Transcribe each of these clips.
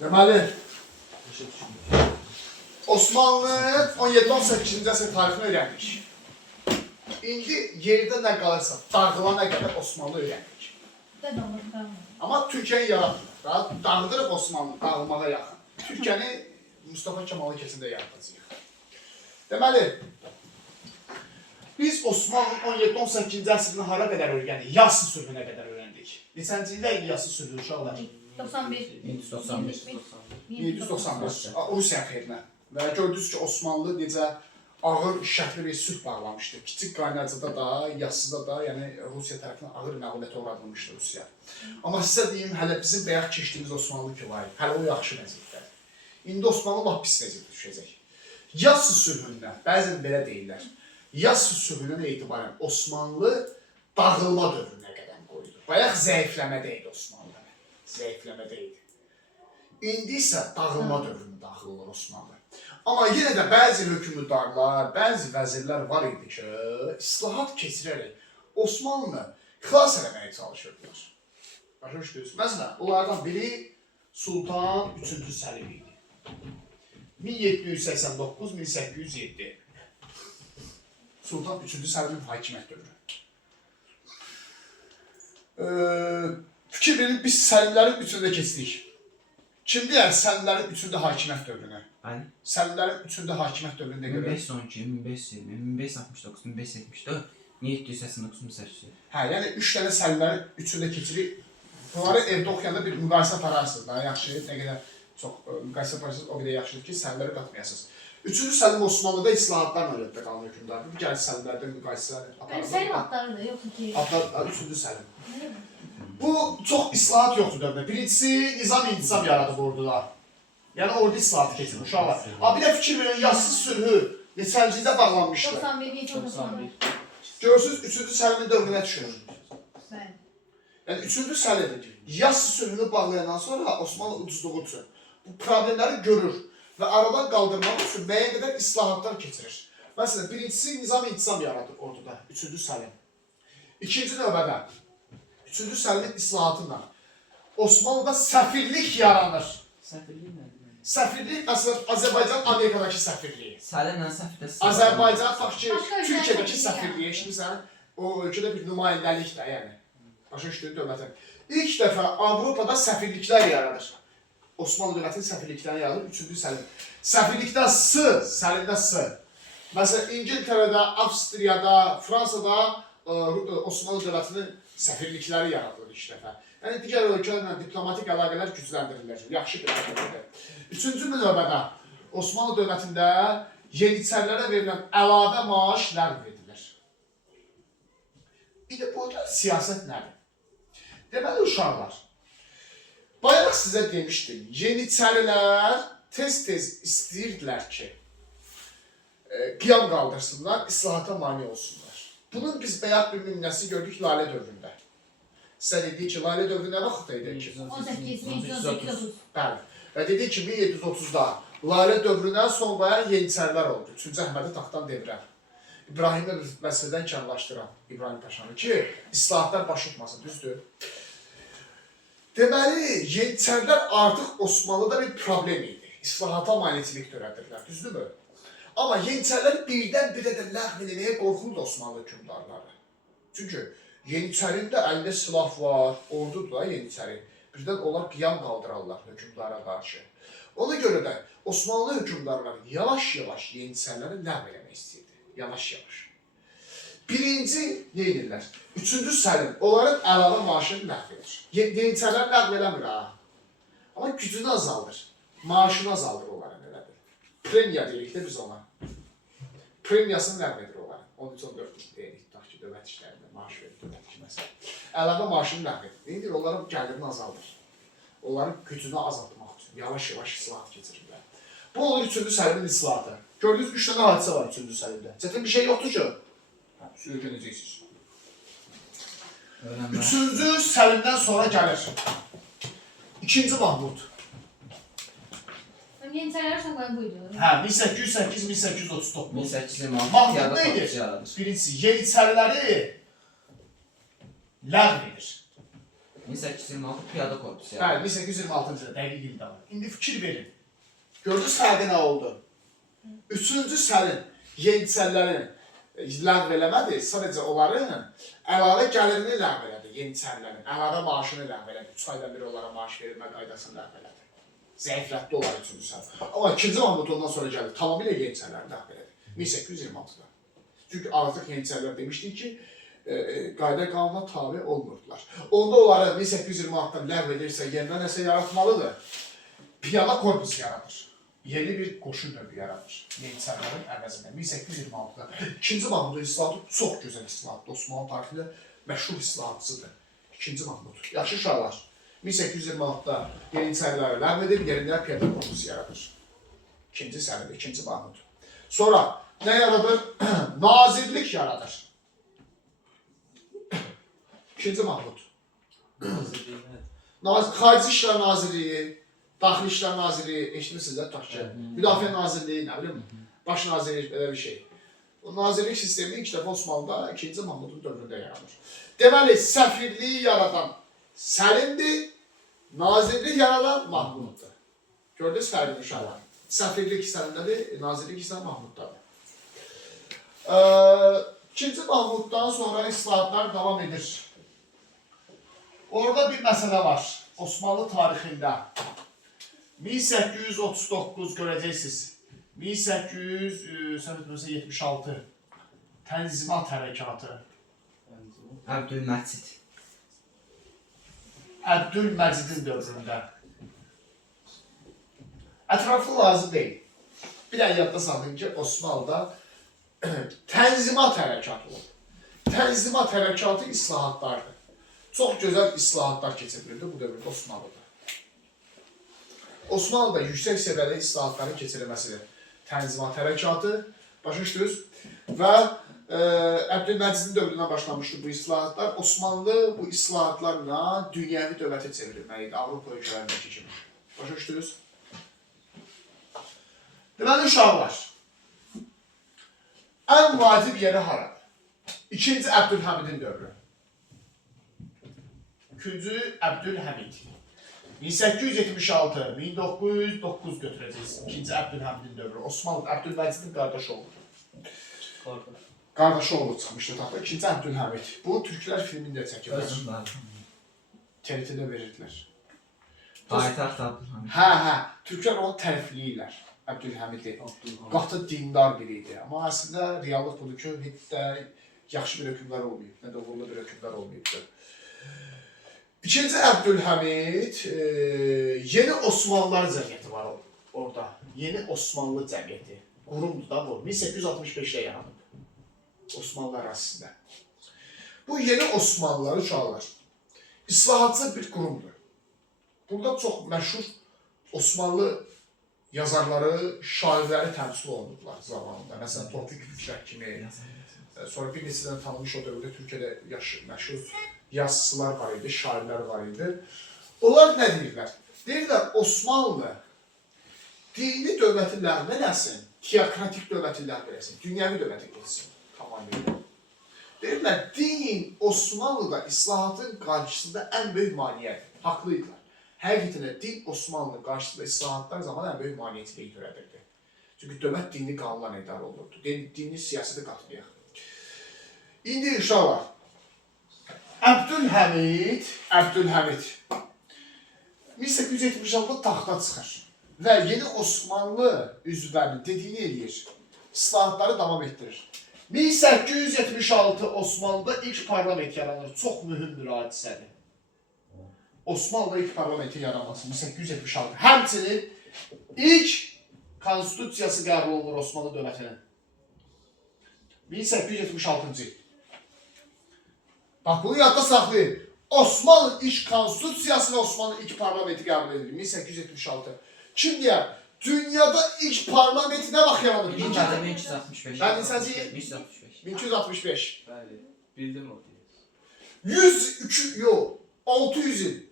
Deməli, Osmanlı'nın 17-18-ci əsr tarixini öyrəndik. İndi yerdə nə qalırsa, dağılana qədər Osmanlı öyrəndik. Amma Türkiyəni yaratmır. Dağıdırıq Osmanlı, dağılmağa yaxın. Türkiyəni Mustafa Kemal'ın keçində yaratacağıq. Deməli, biz Osmanlı'nın 17-18-ci əsrini hara qədər öyrəndik? Yassı sülhünə qədər öyrəndik. Neçənci ildə idi Yassı sülhü uşaqlar? 1795. 1795. Rusiya xeyrinə. Və gördünüz ki, Osmanlı necə ağır şərtli bir sülh bağlamışdı. Kiçik Qaynarcada da, Yassıda da, yəni Rusiya tərəfindən ağır məğlubiyyətə uğradılmışdı Rusiya. Amma sizə deyim, hələ bizim bayaq keçdiyimiz Osmanlı ki var, hələ o yaxşı vəziyyətdədir. İndi Osmanlı lap pis vəziyyətə düşəcək. Yassı sülhündən, bəzən belə deyirlər, Yassı sülhündən etibarən Osmanlı dağılma dövrünə qədəm qoydu. Bayaq zəifləmədə idi Osmanlı. Zəifləmədə idi. İndi isə dağılma dövrünə daxil olur Osmanlı. Amma yenə də bəzi hökümdarlar, bəzi vəzirlər var idi ki, islahat keçirərək Osmanlını xilas eləməyə çalışırdılar. Başa düşdünüz? Məsələn, bunlardan biri Sultan 3-cü Səlim idi. 1789-1807. Sultan 3-cü Səlimin hakimiyyət dövrü. Fikir verin, biz Səlimlərin üçündə keçdik. Kim deyər Səlimlərin üçündə hakimiyyət dövrünü? Səlimlərin üçündə hakimiyyət dövründə görə. 1512, 1520, 1569, 1574, 1789, 1800. Hə, yəni 3 dənə Səlimlərin üçündə keçirik. Bunları evdə oxuyanda bir müqayisə apararsınız. Daha yaxşı, nə qədər çox müqayisə apararsınız, o qədər yaxşıdır ki, Səlimləri qatmayasınız. 3-cü Səlim Osmanlıda islahatlarla öyrətdə qalan hökümdardır. Bir gəlir Səlimlərdən müqayisə aparır. Səlim adları da yoxdur ki. Adlar 3-cü Səlim. Bu çox islahat yoxdur dövrdə. Birincisi, nizam-intizam yaradı orduda. Yəni orada islahatı keçirir uşaqlar. Bir də fikir verin, Yassı sülhü neçənci ildə bağlanmışdı? 91. Görürsünüz, 3-cü Səlimin dövrünə düşür. Bəli. Yəni 3-cü Səlim Yassı sülhünü bağlayandan sonra Osmanlı ucuzluğu üçün bu problemləri görür və aradan qaldırmaq üçün müəyyən qədər islahatlar keçirir. Məsələn, birincisi nizam-intizam yaradır orduda, 3-cü Səlim. İkinci növbədə, 3-cü Səlimin islahatıyla Osmanlıda səfirlik yaranır. Səfirlik nədir? Səfirlik, əslən, Azərbaycan-Amerikadakı səfirliyi. Səlimlə səfirdə Azərbaycan, fakki, Türkiyədəki səfirliyi, eşitirsən, o ölkədə bir nümayəndəlik də, yəni. Başa düşdüyün dövlətin. İlk dəfə Avropada səfirliklər yaradır. Osmanlı dövlətinin səfirlikləri yaradır, 3-cü Səlim. Səfirlikdə Səlimdə S. Məsələn, İngiltərədə, Avstriyada, Fransada Osmanlı dövlətinin səfirlikləri yaradılır ilk dəfə. Yəni, digər ölkələrlə diplomatik əlaqələr gücləndirilir, yaxşı bir əlaqədir. 3-cü növbədə Osmanlı dövlətində yeniçərilərə verilən əlavə maaş ləğv edilir. Bir də bu siyasət nədir? Deməli, uşaqlar, bayaq sizə demişdim, yeniçərilər tez-tez istəyirdilər ki, qiyam qaldırsınlar, islahata mane olsunlar. Bunun biz bayaq bir nümunəsi gördük Lalə dövründə. Sizə dedik ki, Lalə dövrü nə vaxtda idi ki? 18-1830. Bəli. Və dedik ki, 1730-da Lalə dövründən sonra yeniçərilər oldu. 3-cü Əhmədi taxtdan devirən. İbrahimlə məsələdən kənarlaşdıran İbrahim Paşanı ki, islahatlar baş tutmasın, düzdür? Deməli, yeniçərilər artıq Osmanlıda bir problem idi. İslahata maneçilik törədirlər, düzdürmü? Amma yeniçərlər birdən-birə də ləğv eləməyə qorxurdu Osmanlı hökümdarları. Çünki yeniçərin də əlində silah var, ordudur da yeniçəri. Birdən onlar qiyam qaldırarlar hökümdara qarşı. Ona görə də Osmanlı hökümdarları yavaş-yavaş yeniçərləri ləğv eləmək istəyirdi. Yavaş-yavaş. Birinci nə edirlər? 3-cü Səlim onların əlavə maaşını ləğv edir. Yeniçərlər ləğv eləmir ha. Amma gücünü azaldır. Maaşını azaldır onların elədir. Premiya deyirik də biz ona. Premiyasını ləğv edir onların. 13-14 deyirik. Tutaq ki, dövlət işlərində maaş verir, dövlət ki, məsələn. Əlavə maaşını ləğv edir. Neyidir? Onların gəlirini azaldır. Onların gücünü azaltmaq üçün yavaş-yavaş islahat keçirirlər. Bu olur 3-cü Səlimin islahatı. Gördüyünüz 3 dənə hadisə var 3-cü Səlimdə. Çətin bir şey yoxdur ki. Öyrənəcəksiniz. 3-cü Səlimdən sonra gəlir. 2-ci Mahmud. Yeniçərilər uşaqları buydu. Hə, 1808-1839. 1800 Mahmud neydi? Birincisi, yeniçəriləri ləğv edir. 1826 piyada korpusu Bəli, yaranır. 1826-cı ildə dəqiq ildə var. İndi fikir verin. Gördünüz fərqi nə oldu? Üçüncü sərin Yeniçərilərin ləğv eləmədi, sadəcə onların əlavə gəlirini ləğv elədi. Yeniçərilərin əlavə maaşını ləğv elədi. 3 aydan biri onlara maaş verilmə qaydasını ləğv elədi. Zəiflətdi onları üçüncü sərin. Amma ikinci Mahmud ondan sonra gəldi, tamamilə Yeniçəriləri ləğv elədi. 1826-da. Çünki artıq Yeniçərilər demişdik ki, qayda qanuna tabi olmurdular. Onda onları 1826-dan ləğv edirsə, yenidən nəsə yaratmalıdır. Piyada korpus yaradır. Yeni bir qoşun növü yaradır. Yeniçərilərin əvəzində 1826-da. İkinci Mahmudun islahatı çox gözəl islahatdır. Osmanlı tarixində məşhur islahatçıdır. İkinci Mahmud. Yaxşı uşaqlar. 1826-da Yeniçəriləri ləğv edib, yerində piyada korpusu yaradır. İkinci sərədə, ikinci Mahmud. Sonra nə yaradır? Nazirlik yaradır. İkinci Mahmud. Xarici İşlər Nazirliyi, Daxili İşlər Nazirliyi, eşitmişsiniz də tutaq ki, Müdafiə Nazirliyi, nə bilim, Baş Nazirlik, belə bir şey. O nazirlik sistemi ilk dəfə Osmanlıda 2-ci Mahmudun dövründə yaranır. Deməli, səfirliyi yaradan Səlimdir, nazirlik yaradan Mahmuddur. Gördünüz fərqini uşaqlar. Səfirlik Səlimdədir, nazirlik isə Mahmuddadır. 2-ci Mahmuddan sonra islahatlar davam edir. Orada bir məsələ var. Osmanlı tarixində 1839 görəcəksiniz. 1876 Tənzimat Hərəkatı. Əbdülməcid. Əbdülməcidin dövründə. Ətraflı lazım deyil. Bir dənə yadda salın ki, Osmanlıda Tənzimat Hərəkatı olub. Tənzimat Hərəkatı islahatlardır. Çox gözəl islahatlar keçirildi bu dövrdə Osmanlıda. Osmanlıda yüksək səviyyədə islahatların keçirilməsidir. Tənzimat Hərəkatı, başa düşdünüz? Və Əbdülməcidin dövründən başlamışdı bu islahatlar. Osmanlı bu islahatlarla dünyəvi dövlətə çevrilməliydi, Avropa ölkələrindəki kimi. Başa düşdünüz? Deməli, uşaqlar, ən vacib yeri haradır? İkinci Əbdülhəmidin dövrü. Üçüncü Əbdülhəmid. 1876-1909 götürəcəyiz. İkinci Əbdülhəmidin dövrü. Osmanlı Əbdülməcidin qardaşı olur. Qardaşı olur çıxmışdı taxta. İkinci Əbdülhəmid. Bunu türklər filmində çəkiblər. TRT-də verirdilər. Paytaxt Əbdülhəmid. Hə. Türklər onu tərifləyirlər. Əbdülhəmidi. Qatı dindar biri idi. Amma əslində reallıq budur ki, heç də yaxşı bir hökmlər olmayıb. Nə də uğurlu bir hökmlər olmayıbdır. İkinci Əbdülhəmid, yeni Osmanlılar cəmiyyəti var orada. Yeni Osmanlı cəmiyyəti. Qurumdur da bu. 1865-də yaranıb. Osmanlılar arasında. Bu yeni Osmanlılar uşaqlar. İslahatçı bir qurumdur. Burada çox məşhur Osmanlı yazarları, şairləri təmsil olunurlar zamanında. Məsələn, Tofiq Fikrət kimi. Sonra bir neçədən tanınmış o dövrdə Türkiyədə məşhur yazıçılar var idi, şairlər var idi. Onlar nə deyirlər? Deyirlər, Osmanlı dini dövləti ləğv eləsin, teokratik dövləti ləğv eləsin, dünyəvi dövləti gəlsin tamamilə. Deyirlər, din Osmanlıda islahatın qarşısında ən böyük maneədir. Haqlıydılar. Həqiqətən din Osmanlı qarşısında islahatlar zaman ən böyük maneəçiliyi törədirdi. Çünki dövlət dini qanunlarla idarə olunurdu. Dini siyasəti qatmayaq. İndi uşaqlar, Əbdülhəmid 1876-da taxta çıxır və yeni Osmanlı üzvlərinin dediyini eləyir, islahatları davam etdirir. 1876 Osmanlıda ilk parlament yaranır, çox mühüm bir hadisədir. Osmanlıda ilk parlamentin yaranması 1876. Həmçinin ilk konstitusiyası qəbul olunur Osmanlı dövlətinin. 1876-cı il. Bax, bunu yadda saxlayın. Osmanlı ilk konstitusiyası və Osmanlı ilk parlamenti qəbul edilir. 1876. Kim deyər? Dünyada ilk parlamenti nə vaxt yaranır? 1265. Ben insancı- 1265. 1265. Bəli, bildim o deyir. 102, yox, 600 il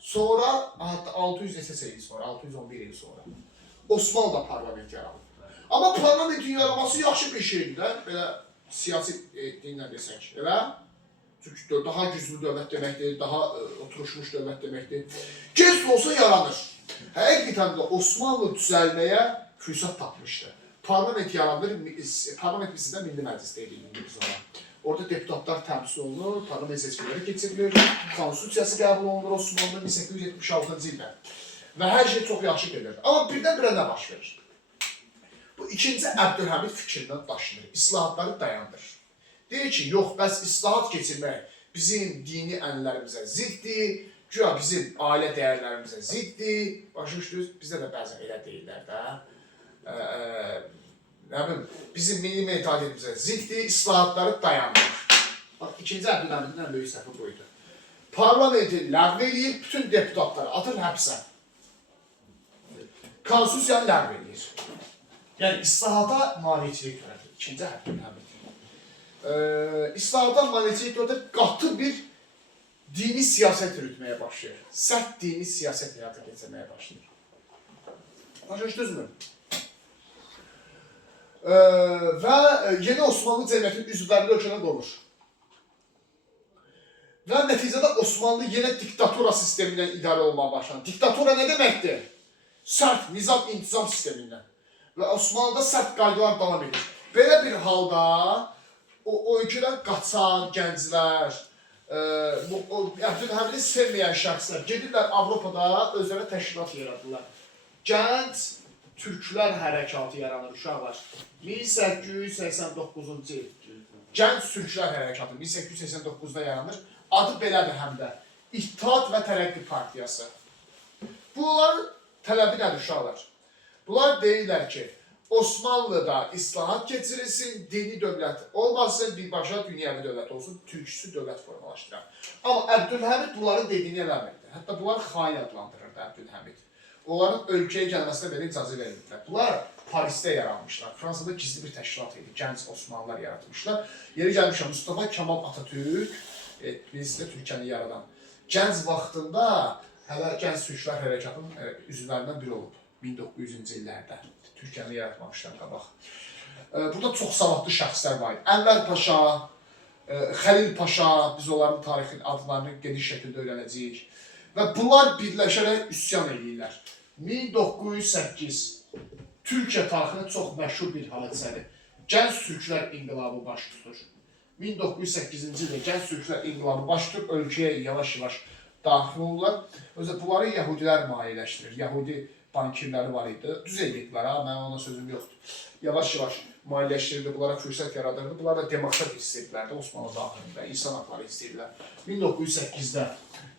sonra, hatta 600 neçə il sonra, 611 il sonra Osmanlıda parlament yaranır. Amma parlamentin yaranması yaxşı bir şeydir də, belə siyasi dinlə desək, elə? Çünki daha güclü dövlət deməkdir, daha oturuşmuş dövlət deməkdir. Gec də olsa yaranır. Həqiqətən də Osmanlı düzəlməyə fürsət tapmışdı. Parlament yaranır, parlament bizdə Milli Məclis deyilir biz ona. Orada deputatlar təmsil olunur, parlament seçkiləri keçirilir, konstitusiyası qəbul olunur Osmanlı 1876-cı ildə. Və hər şey çox yaxşı gedir. Amma birdən-birə nə baş verir? Bu ikinci Əbdülhəmid fikrindən daşınır, islahatları dayandırır. Deyir ki, yox, bəs islahat keçirmək bizim dini ənənələrimizə ziddir, güya bizim ailə dəyərlərimizə ziddir. Başa düşdünüz, bizdə də bəzən elə deyirlər də. Bizim milli mentalitimizə ziddir, islahatları dayandırır. Bax, ikinci Əbdülhəmidin ən böyük səhvi buydu. Parlamenti ləğv eləyir, bütün deputatları atır həbsə. Konstitusiyanı ləğv eləyir. Yəni, islahata maneçilik törədir. İkinci Əbdülhəmid. İslahata maneçilik törədir, qatı bir dini siyasət yürütməyə başlayır. Sərt dini siyasət həyata keçirməyə başlayır. Başa düşdünüzmü? Və yeni Osmanlı cəmiyyətinin üzvləri ölkədən qovur. Və nəticədə Osmanlı yenə diktatura sistemindən idarə olmağa başlanır. Diktatura nə deməkdir? Sərt nizam-intizam sistemindən. Və Osmanlıda sərt qaydalar davam edir. Belə bir halda o ölkədən qaçan gənclər, Əbdülhəmidi sevməyən şəxslər gedirlər Avropada özlərə təşkilat yaradırlar. Gənc Türklər hərəkatı yaranır, uşaqlar. 1889-cu il. Gənc Türklər hərəkatı 1889-da yaranır. Adı belədir həm də. İttihat və Tərəqqi Partiyası. Bunların tələbi nədir, uşaqlar? Bunlar deyirlər ki, Osmanlıda islahat keçirilsin, dini dövlət olmasın, birbaşa dünyəvi dövlət olsun, türkçüsü dövlət formalaşdırar. Amma Əbdülhəmid bunların dediyini eləmirdi. Hətta bunlar xain adlandırırdı Əbdülhəmid. Onların ölkəyə gəlməsinə belə icazə verirdilər. Bunlar Parisdə yaranmışlar. Fransada gizli bir təşkilat idi. Gənc Osmanlılar yaratmışlar. Yeri gəlmişəm, Mustafa Kemal Atatürk, birisi də Türkiyəni yaradan. Gənc vaxtında hələ Gənc Türklər hərəkatının üzvlərindən biri olub. 1900-cü illərdə Türkiyəni yaratmamışlar qabaq. Burada çox savadlı şəxslər var. Ənvər Paşa, Xəlil Paşa, biz onların tarixin adlarını geniş şəkildə öyrənəcəyik. Və bunlar birləşərək üsyan edirlər. 1908 Türkiyə tarixində çox məşhur bir hadisədir. Gənc Türklər inqilabı baş tutur. 1908-ci ildə Gənc Türklər inqilabı baş tutur, ölkəyə yavaş-yavaş daxil olurlar. Özə bunları Yəhudilər maliyyələşdirir. Yəhudi bankirləri var idi. Düz edirdilər, mənim ona sözüm yoxdur. Yavaş-yavaş maliyyələşdirirdi, bunlara fürsət yaradırdı. Bunlar da demokrat istəyirdilərdi Osmanlı daxilində, insan haqları istəyirlər. 1908-də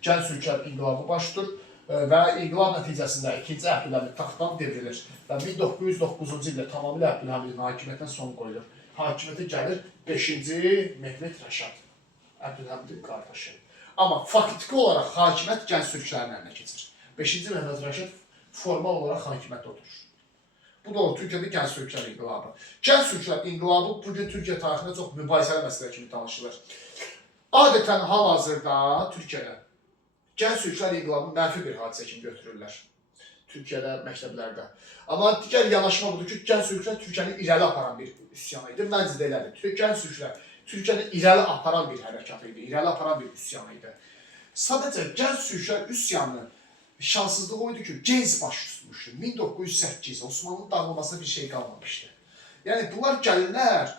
Gənc Türklər inqilabı baş tutur və inqilab nəticəsində 2-ci Əbdülhəmid taxtdan devrilir. Və 1909-cu ildə tamamilə Əbdülhəmidin hakimiyyətinə son qoyulur. Hakimiyyətə gəlir 5-ci Mehmet Rəşad, Əbdülhəmidin qardaşı. Amma faktiki olaraq hakimiyyət Gənc Türklərin əlinə keçir. 5-ci Mehmet Rəşad formal olaraq hakimiyyətdə oturur. Bu da o, Türkiyədə Gənc Türklər inqilabı. Gənc Türklər inqilabı bugün Türkiyə tarixində çox mübahisəli məsələ kimi danışılır. Adətən hal-hazırda Türkiyədə Gənc Türklər inqilabı mənfi bir hadisə kimi götürürlər. Türkiyədə, məktəblərdə. Amma digər yanaşma budur ki, Gənc Türklər Türkiyəni irəli aparan bir üsyan idi. Məncə də elədir. Gənc Türklər Türkiyəni irəli aparan bir hərəkat idi, irəli aparan bir üsyan idi. Sadəcə Gənc Türklər üsyanı şanssızlığı oydu ki, genç baş tutmuşdu. 1908 Osmanlı'nın dağılmasına bir şey qalmamışdı. Yəni bunlar gəlirlər,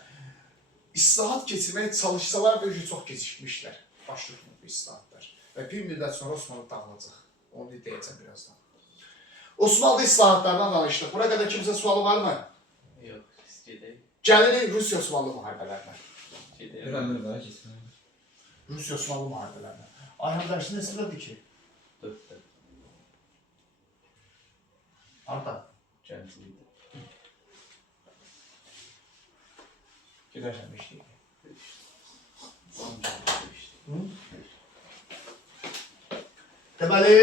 islahat keçirməyə çalışsalar böyük çox gecikmişlər. Baş tutmuş bu islahatlar. Və bir müddət sonra Osmanlı dağılacaq. Onu deyəcəm birazdan. Osmanlı islahatlarından danışdıq. Buna qədər kimsə sualı varmı? Yox, gedək. Gəlirik Rusiya-Osmanlı müharibələrine. Bir ömür var, keçsin. Rusiya-Osmanlı müharibələrine. Ayhan dərsi neçədədir ki? 4-də. Harada? Gənclikdə. Gedərsən işləyik. Deməli,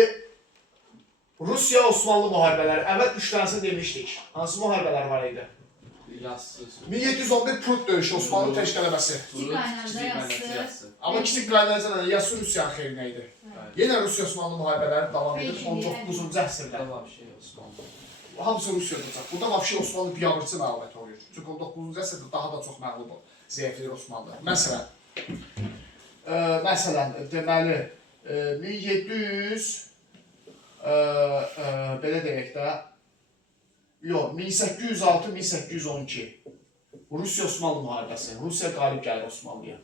Rusiya-Osmanlı müharibələri. Əvvəl 3 tanesini demişdik. Hansı müharibələr var idi? Yassız. 1711 Prut döyüşü, Osmanlı təşkiləməsi. Amma kiçik qaynacılar Yassı Rusiyanın xeyrinə idi. Yenə Rusiya-Osmanlı müharibələri davam edir 19-cu əsrdə. Tamam şey Osmanlı. Hamısı Rusiyada olacaq. Burada vəbşi Osmanlı biabırçı məluməti oluyor. Çünki 19-cu əsrdə daha da çox məğlub zəifləyir Osmanlı. Məsələn, Məsələn, deməli, 1700 belə deyək də, yox, 1806-1812 Rusiya-Osmanlı müharibəsi. Rusiya qalib gəlir Osmanlıya.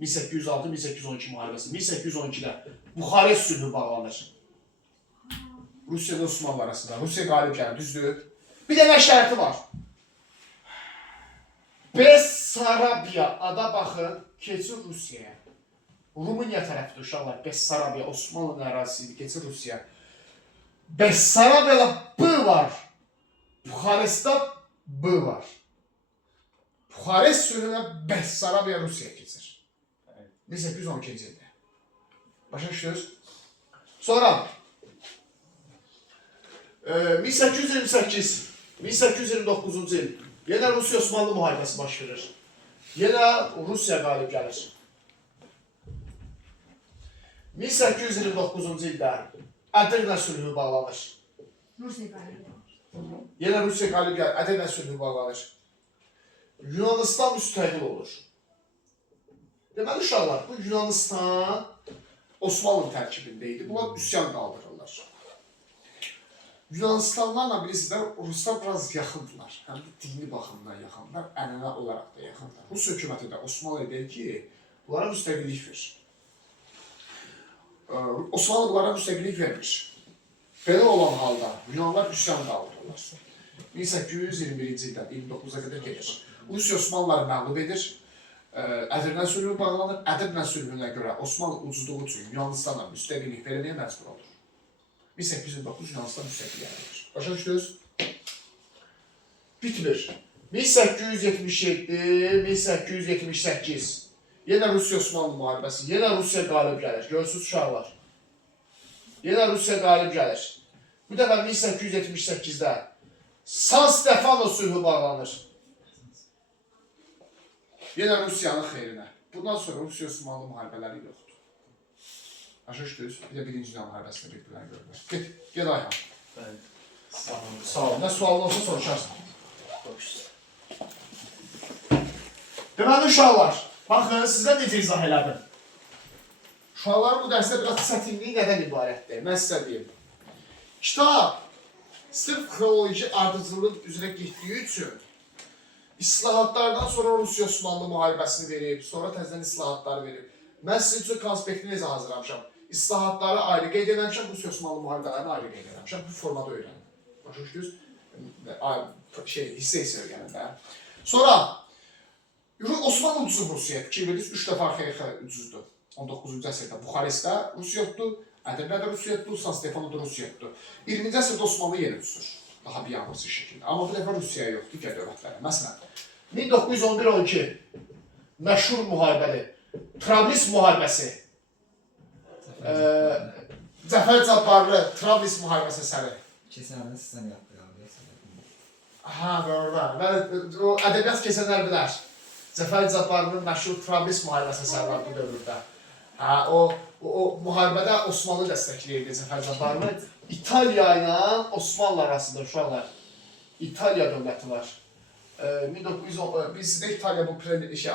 1806-1812 müharibəsi. 1812-də Buxarest sülhü bağlanır. Rusiya və Osmanlı arasında. Rusiya qalib gəlir, düzdür? Bir dənə şərti var. Bessarabiya-ada baxın, keçir Rusiyaya. Rumıniya tərəfdir uşaqlar. Bessarabiya, Osmanlı'nın ərazisidir, keçir Rusiyaya. Bessarabiyada B var. Buxarestdə B var. Buxarest sülhünə Bessarabiya Rusiyaya keçir. 1812-ci ildə. Başa düşdünüz? Sonra 1828-1829-cu il yenə Rusiya-Osmanlı müharibəsi baş verir. Yenə Rusiya qalib gəlir. 1829-cu ildə Ədirnə sülhü bağlanır. Rusiya qalib. Yenə Rusiya qalib gəlir, Ədirnə sülhü bağlanır. Yunanistan müstəqil olur. Deməli uşaqlar, bu Yunanistan Osmanlı tərkibində idi. Bunlar üsyan qaldırırlar. Yunanistanlarla bilirsiniz, Ruslar biraz yaxındılar. Həm də dini baxımdan yaxındılar, ənənə olaraq da yaxındılar. Rus hökuməti də Osmanlıya deyir ki, bunlara müstəqillik verir. Osmanlı bunlara müstəqillik vermiş. Belə olan halda Yunanlar üsyan qaldırırlar. 1821-ci ildən 29-a qədər gedir. Rusiya Osmanlıları məğlub edir. Ədirnə sülhü bağlanır. Ədirnə sülhünə görə Osmanlı ucuzluğu üçün Yunanistanla müstəqillik verməyə məcbur olur. 1809 Yunanistan müstəqillik əldə edir. Başa düşdünüz? Bitmir. 1877-1878 yenə Rusiya-Osmanlı müharibəsi. Yenə Rusiya qalib gəlir. Görürsünüz uşaqlar. Yenə Rusiya qalib gəlir. Bu dəfə 1878-də San Stefano sülhü bağlanır. Yenə Rusiyanın xeyrinə. Bundan sonra Rusiya-Osmanlı müharibələri yoxdur. Başa düşdünüz? Bir də birinci Dünya müharibəsində bir-birlərini görürlər. Get Ayhan. Sağ ol. Nə sualın olsa soruşarsan. Deməli uşaqlar, baxın, sizə necə izah elədim. Uşaqların bu dərsdə biraz çətinliyi nədən ibarətdir? Mən sizə deyim. Kitab sırf xronoloji ardıcılıq üzrə getdiyi üçün İslahatlardan sonra Rusiya-Osmanlı müharibəsini verib, sonra təzədən islahatları verib. Mən sizin üçün konspektini necə hazırlamışam? İslahatları ayrı qeyd edəmişəm, Rusiya-Osmanlı müharibələrini ayrı qeyd edəmişəm. Bu formada öyrənin. Başa düşdünüz? Hissə öyrənin də. Sonra Osmanlı ucuzub Rusiyaya. Fikir verirsiniz, 3 dəfə arxaya ucuzdur. 19-cu əsrdə Buxarestdə Rusiya yoxdur, Ədirnədə Rusiya yoxdur, San Stefanoda Rusiya yoxdur. 20-ci əsrdə Osmanlı yenə ucuzur. Daha biyanlısı şəkildə. Amma bu dəfə Rusiyaya yoxdur, digər dövlətlərə. Məsələn, 1911-12 məşhur müharibədir. Trablis müharibəsi. Cəfər Cabbarlı Trablis müharibəsi əsəri. Keçən əvvəl sizdən yapdıq abi. Aha, doğrudan. O ədəbiyyat keçənlər bilər. Cəfər Cabbarlının məşhur Trablis müharibəsi əsəri var bu dövrdə. O müharibədə Osmanlı dəstəkləyirdi Cəfər Cabbarlı. İtaliya ilə Osmanlı arasında uşaqlar. İtaliya dövləti var. 1910, bizdə İtaliya bu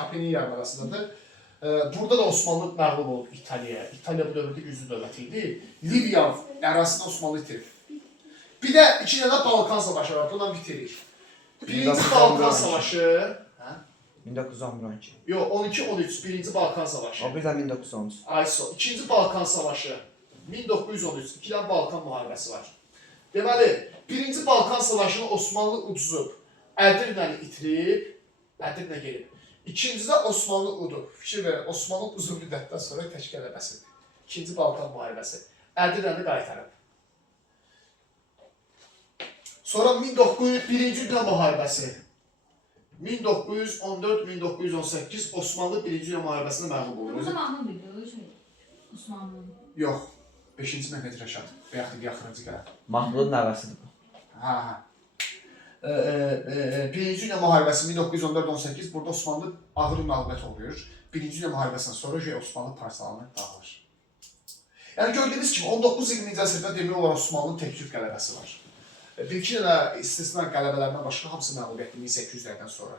Apeniyin yarımadasındadır. Burada da Osmanlı məğlub oldu İtaliyaya. İtaliya bu dövrdə güclü dövlət idi. Liviya ərazisində Osmanlı itirir. Bir də 2 dənə Balkan savaşı var, bundan bitirir. Birinci Balkan savaşı... 1911-12. Yox, 12-13, birinci Balkan savaşı. O bir də 1913. Ayso, ikinci Balkan savaşı. 1913, 2 dənə Balkan müharibəsi var. Deməli, birinci Balkan savaşını Osmanlı ucuzub, Ədirnəni itirib, Ədirnə gelib. İkincidə Osmanlı udub. Fikir verin, Osmanlı uzun müddətdən sonra tək qələbəsidir. İkinci Balkan müharibəsi. Ədirnəni qaytarıb. Sonra 1901-ci Dünya müharibəsi. 1914-1918 Osmanlı birinci Dünya müharibəsində məğlub olur. Burada mahnı bildi, Osmanlı. Yox, 5-ci Mehmet Rəşad və yaxud yaxırıncı qələb. Mahmudun nəvəsidir bu. Hə. Birinci Dünya müharibəsi 1914-18 burada Osmanlı ağır məğlubiyyət oluyor. Birinci Dünya müharibəsindən sonra Osmanlı parçalanır, dağılır. Yəni gördüyünüz kimi 19-20-ci əsrdə demək olar Osmanlının tək-tük qələbəsi var. Bir-iki dənə istisna qələbələrindən başqa hamısı məğlubiyyətli 1800-lərdən sonra.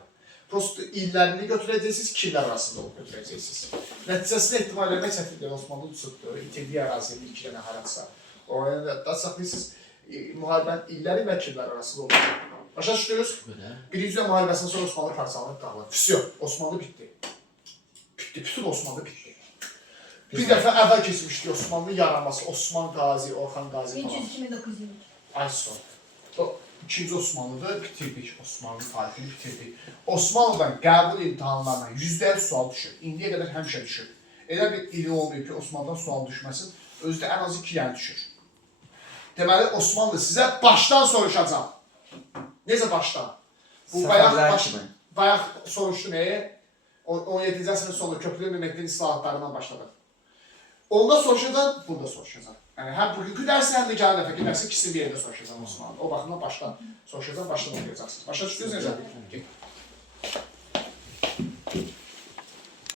Prosto illərini götürəcəksiniz, iki illər arasında olub götürəcəksiniz. Nəticəsində ehtimal eləmək çətindir. Osmanlı tutdu, itirdiyi əraziyə bir iki dənə haradsa. Oraya da saxlayırsınız, müharibənin illəri və iki illər arasında olub. Başa düşdünüz? Belə. Birinci Dünya müharibəsindən sonra Osmanlı parçalanıb dağılır. Füsyo, Osmanlı bitti. Bitti, bütün Osmanlı bitti. Bir dəfə əvvəl keçmişdi Osmanlı yaranması, Osman Qazi, Orxan Qazi falan. 1300-2900. Ay son. O ikinci Osmanlıda bitirdik, Osmanlı tarixini bitirdik. Osmanlıdan qəbul imtahanlarına %50 sual düşür. İndiyə qədər həmişə düşür. Elə bir ili olmayıb ki, Osmanlıdan sual düşməsin, özü də ən az 2 yəni düşür. Deməli, Osmanlı sizə başdan soruşacaq. Necə başdan? Bu Səfərlər kimi. bayaq soruşdu nəyə? 17-ci əsrin sonu Köprülü Mehmetin islahatlarından başladı. Onda soruşacaq, burada soruşacaq. Yəni həm bugünkü dərsi, həm də gələn dəfəki dərsi ikisini bir yerdə soruşacaq Osmanlı. O baxımdan başdan soruşacaq, başdan oxuyacaqsınız. Başa düşdünüz necə?